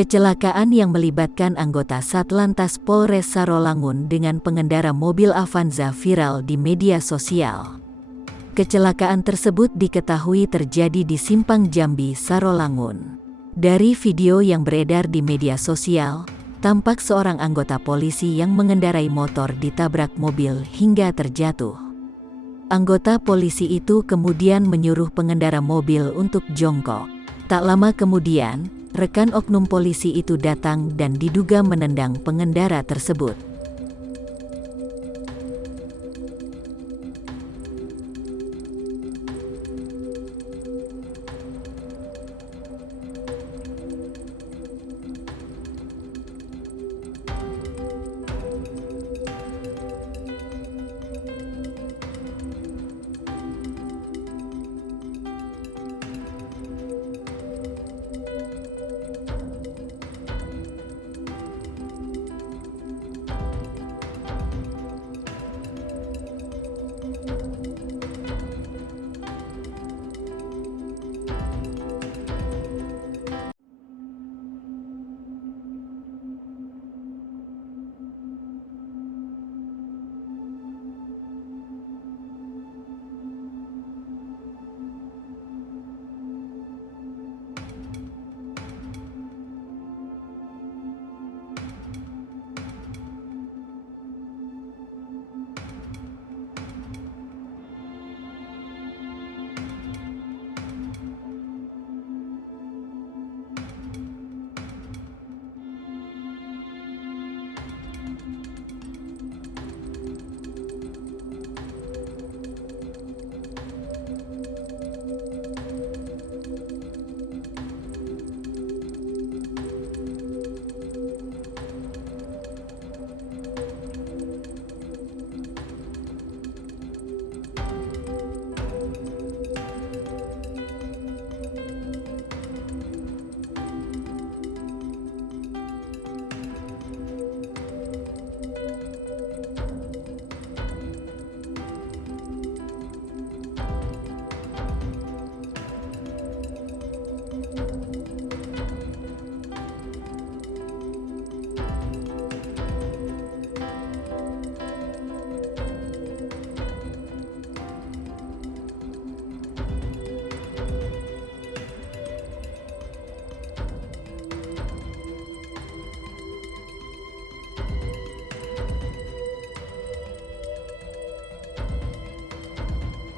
Kecelakaan yang melibatkan anggota Satlantas Polres Sarolangun dengan pengendara mobil Avanza viral di media sosial. Kecelakaan tersebut diketahui terjadi di Simpang Jambi, Sarolangun. Dari video yang beredar di media sosial, tampak seorang anggota polisi yang mengendarai motor ditabrak mobil hingga terjatuh. Anggota polisi itu kemudian menyuruh pengendara mobil untuk jongkok. Tak lama kemudian, rekan oknum polisi itu datang dan diduga menendang pengendara tersebut.